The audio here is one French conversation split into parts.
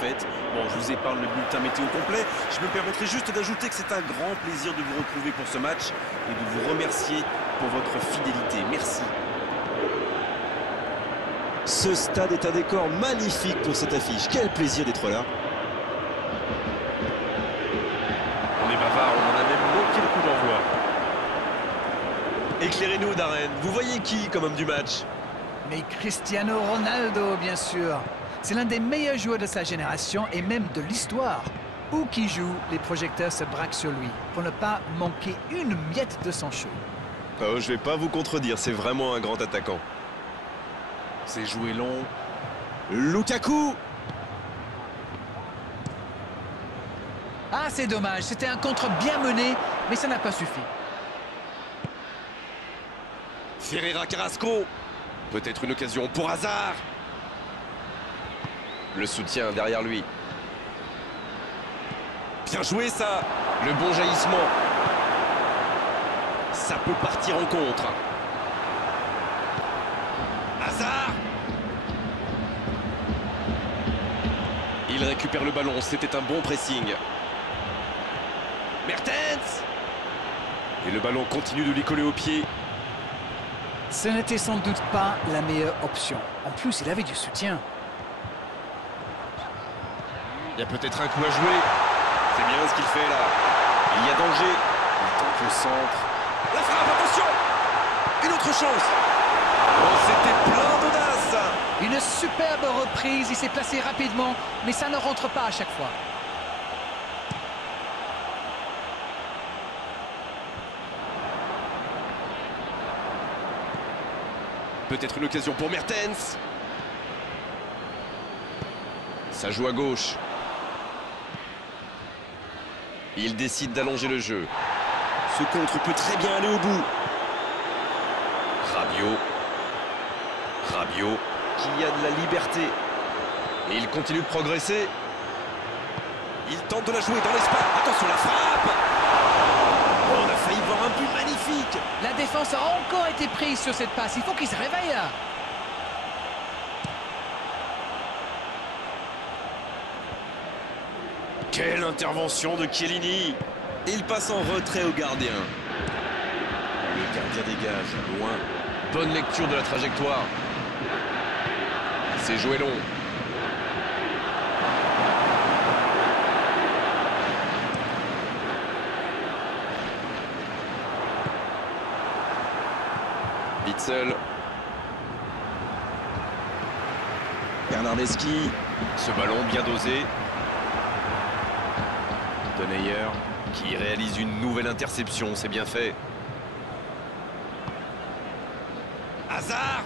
parfaite. Bon, je vous épargne le bulletin météo complet. Je me permettrai juste d'ajouter que c'est un grand plaisir de vous retrouver pour ce match et de vous remercier pour votre fidélité. Merci. Ce stade est un décor magnifique pour cette affiche. Quel plaisir d'être là. On est bavard, on en a même manqué le coup d'envoi. Éclairez-nous, Darren. Vous voyez qui comme homme du match? Mais Cristiano Ronaldo, bien sûr. C'est l'un des meilleurs joueurs de sa génération et même de l'histoire. Où qu'il joue, les projecteurs se braquent sur lui pour ne pas manquer une miette de son show. Oh, je vais pas vous contredire, c'est vraiment un grand attaquant. C'est joué long. Lukaku! Ah, c'est dommage. C'était un contre bien mené, mais ça n'a pas suffi. Ferreira Carrasco. Peut-être une occasion pour Hazard. Le soutien derrière lui. Bien joué ça. Le bon jaillissement. Ça peut partir en contre. Hazard. Il récupère le ballon, c'était un bon pressing. Mertens. Et le ballon continue de lui coller au pied. Ce n'était sans doute pas la meilleure option. En plus, il avait du soutien. Il y a peut-être un coup à jouer. C'est bien ce qu'il fait là. Il y a danger. Il tente le centre. La frappe, attention. Une autre chance. Oh, c'était plein d'audace. Une superbe reprise, il s'est placé rapidement, mais ça ne rentre pas à chaque fois. Peut-être une occasion pour Mertens. Ça joue à gauche. Il décide d'allonger le jeu. Ce contre peut très bien aller au bout. Rabiot qui a de la liberté. Et il continue de progresser. Il tente de la jouer dans l'espace. Attention, la frappe. Oh, on a failli voir un but magnifique. La défense a encore été prise sur cette passe, il faut qu'il se réveille là. Quelle intervention de Chiellini. Il passe en retrait au gardien. Le gardien dégage, loin. Bonne lecture de la trajectoire. C'est joué long. Witsel. Bernardeschi. Ce ballon bien dosé. Denayer qui réalise une nouvelle interception, c'est bien fait. Hazard.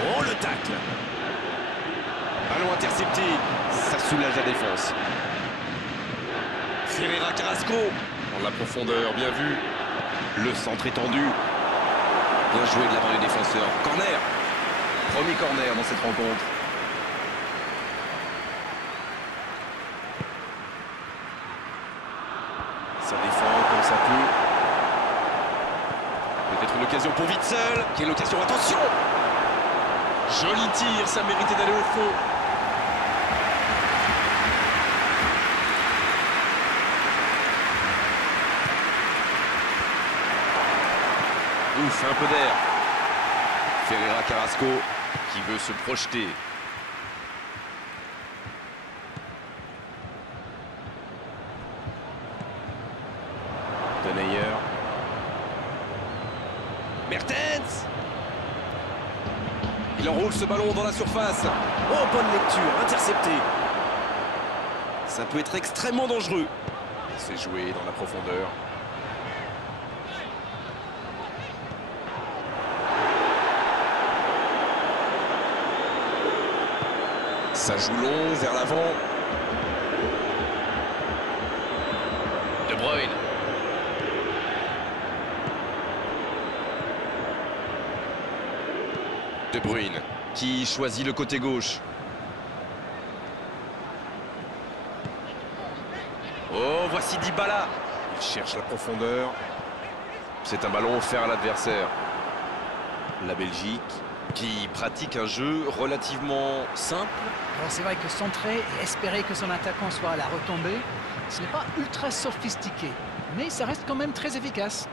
Oh, le tacle. Ballon intercepté, ça soulage la défense. Ferreira Carrasco. Dans la profondeur, bien vu. Le centre est tendu. Bien joué de la part du défenseur. Corner. Premier corner dans cette rencontre. Ça défend comme ça peut. Peut-être une occasion pour Witsel. Quelle occasion, attention. Joli tir, ça méritait d'aller au fond. Ouf, un peu d'air. Ferreira Carrasco qui veut se projeter. Denayer. Mertens. Il enroule ce ballon dans la surface. Oh, bonne lecture, intercepté. Ça peut être extrêmement dangereux. C'est joué dans la profondeur. Ça joue long vers l'avant. De Bruyne. De Bruyne qui choisit le côté gauche. Oh, voici Dybala. Il cherche la profondeur. C'est un ballon offert à l'adversaire. La Belgique qui pratique un jeu relativement simple. Alors c'est vrai que centrer et espérer que son attaquant soit à la retombée, ce n'est pas ultra sophistiqué, mais ça reste quand même très efficace.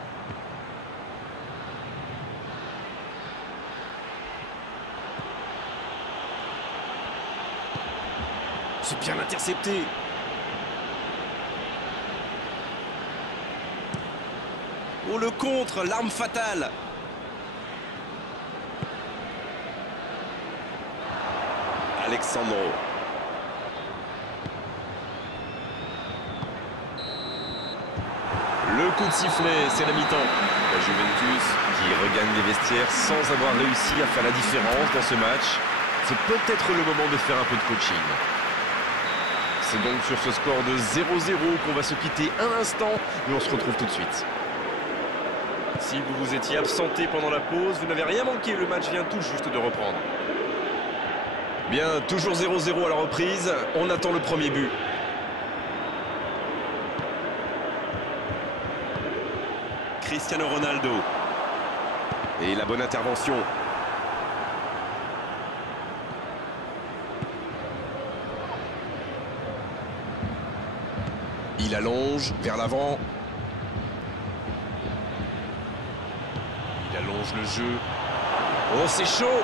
C'est bien intercepté. Oh, le contre, l'arme fatale. Alexandro. Le coup de sifflet, c'est la mi-temps. La Juventus qui regagne les vestiaires sans avoir réussi à faire la différence dans ce match. C'est peut-être le moment de faire un peu de coaching. C'est donc sur ce score de 0-0 qu'on va se quitter un instant et on se retrouve tout de suite. Si vous vous étiez absenté pendant la pause, vous n'avez rien manqué, le match vient tout juste de reprendre. Bien, toujours 0-0 à la reprise, on attend le premier but. Cristiano Ronaldo. Et la bonne intervention. Il allonge vers l'avant. Il allonge le jeu. Oh, c'est chaud.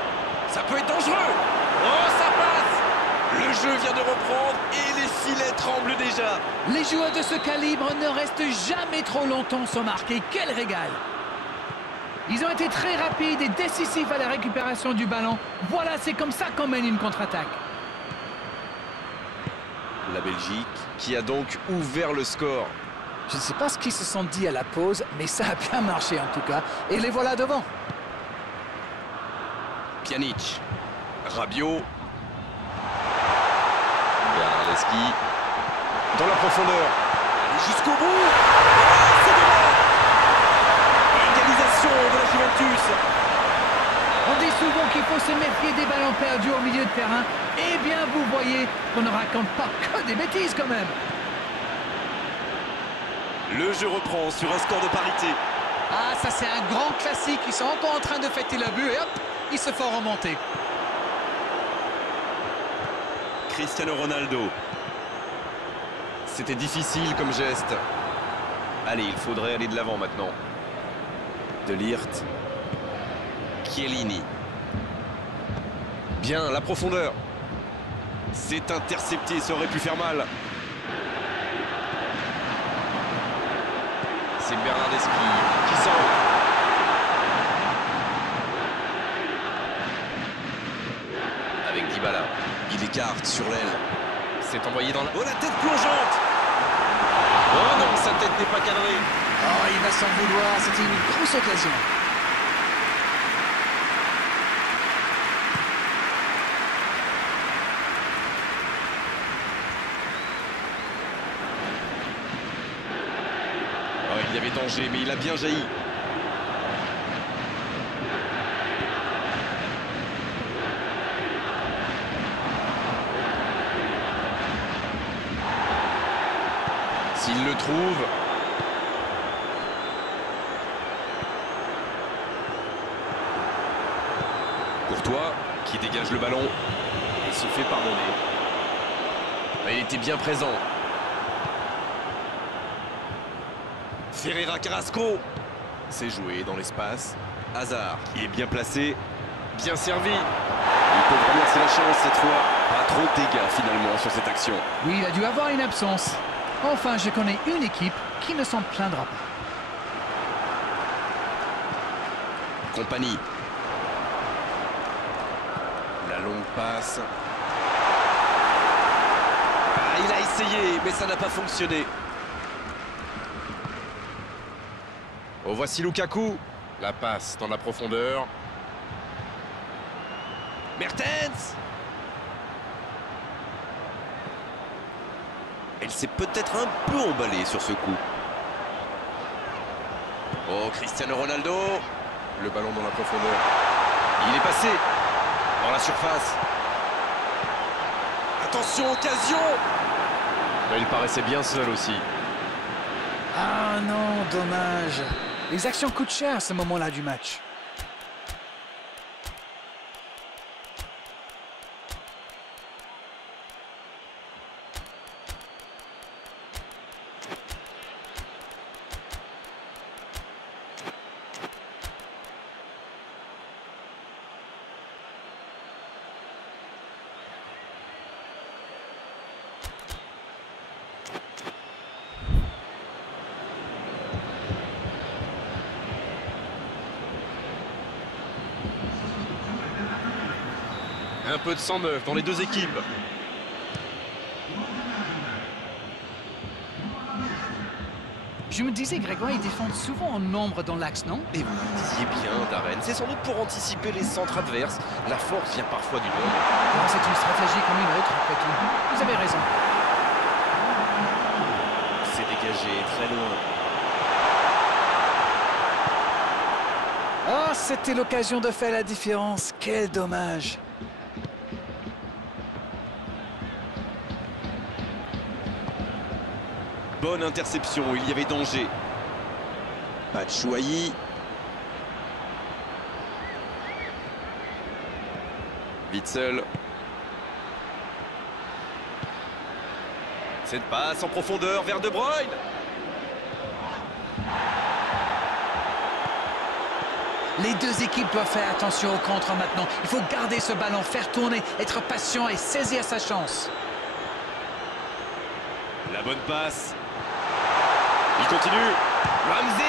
Ça peut être dangereux. Oh, ça passe. Le jeu vient de reprendre et les filets tremblent déjà. Les joueurs de ce calibre ne restent jamais trop longtemps sans marquer. Quel régal! Ils ont été très rapides et décisifs à la récupération du ballon. Voilà, c'est comme ça qu'on mène une contre-attaque. La Belgique qui a donc ouvert le score. Je ne sais pas ce qu'ils se sont dit à la pause, mais ça a bien marché en tout cas. Et les voilà devant. Pjanic. Rabiot. Bernardeschi. Dans la profondeur. Jusqu'au bout. C'est devant. Égalisation de la Juventus. On dit souvent qu'il faut se méfier des ballons perdus au milieu de terrain. Eh bien, vous voyez qu'on ne raconte pas que des bêtises quand même. Le jeu reprend sur un score de parité. Ah, ça c'est un grand classique. Ils sont encore en train de fêter le but et hop, ils se font remonter. Cristiano Ronaldo. C'était difficile comme geste. Allez, il faudrait aller de l'avant maintenant. De Ligt. Chiellini. Bien, la profondeur. C'est intercepté, ça aurait pu faire mal. C'est Bernardeschi qui sort. Avec Dybala. Il écarte sur l'aile. C'est envoyé dans la... Oh, la tête plongeante. Oh non, sa tête n'est pas cadrée. Oh, il va s'en vouloir. C'était une grosse occasion. Oh, il y avait danger, mais il a bien jailli. S'il le trouve. Courtois qui dégage le ballon et se fait pardonner. Il était bien présent. Ferreira Carrasco. C'est joué dans l'espace. Hazard qui est bien placé, bien servi. Il peut renverser la chance cette fois. Pas trop de dégâts finalement sur cette action. Oui, il a dû avoir une absence. Enfin, je connais une équipe qui ne s'en plaindra pas. Compagnie. La longue passe. Ah, il a essayé, mais ça n'a pas fonctionné. Oh, voici Lukaku. La passe dans la profondeur. Mertens. Elle s'est peut-être un peu emballée sur ce coup. Oh, Cristiano Ronaldo. Le ballon dans la profondeur. Il est passé dans la surface. Attention, occasion. Il paraissait bien seul aussi. Ah non, dommage. Les actions coûtent cher à ce moment-là du match. Un peu de sang neuf dans les deux équipes. Je me disais, Grégoire, ils défendent souvent en nombre dans l'axe, non? Et vous le disiez bien, Darren, c'est sans doute pour anticiper les centres adverses. La force vient parfois du nombre. Alors, c'est une stratégie comme une autre, après tout. Vous avez raison. C'est dégagé, très loin. Oh, c'était l'occasion de faire la différence. Quel dommage. Bonne interception, il y avait danger. Batshuayi. Witsel. Cette passe en profondeur vers De Bruyne. Les deux équipes doivent faire attention au contre maintenant. Il faut garder ce ballon, faire tourner, être patient et saisir sa chance. La bonne passe. Il continue. Ramsey.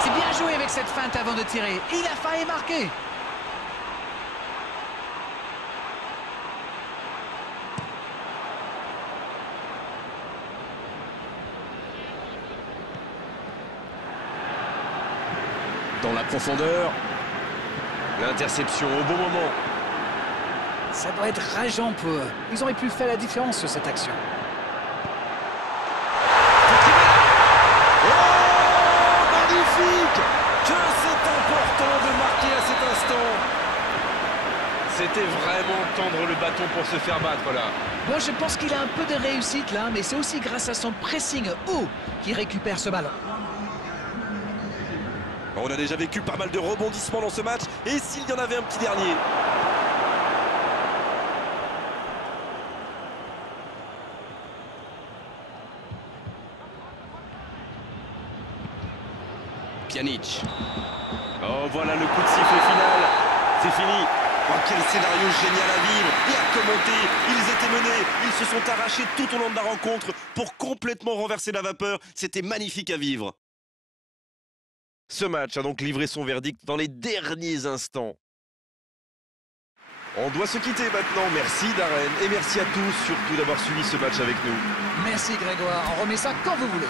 C'est bien joué avec cette feinte avant de tirer. Il a failli marquer. Dans la profondeur. L'interception au bon moment. Ça doit être rageant pour eux. Ils auraient pu faire la différence sur cette action. Magnifique! Que c'est important de marquer à cet instant. C'était vraiment tendre le bâton pour se faire battre là. Bon, je pense qu'il a un peu de réussite là, mais c'est aussi grâce à son pressing haut qu'il récupère ce ballon. On a déjà vécu pas mal de rebondissements dans ce match. Et s'il y en avait un petit dernier? Pjanic. Oh, voilà le coup de sifflet final. C'est fini. Oh, quel scénario génial à vivre et à commenter. Ils étaient menés. Ils se sont arrachés tout au long de la rencontre pour complètement renverser la vapeur. C'était magnifique à vivre. Ce match a donc livré son verdict dans les derniers instants. On doit se quitter maintenant. Merci Darren et merci à tous surtout d'avoir suivi ce match avec nous. Merci Grégoire, on remet ça quand vous voulez.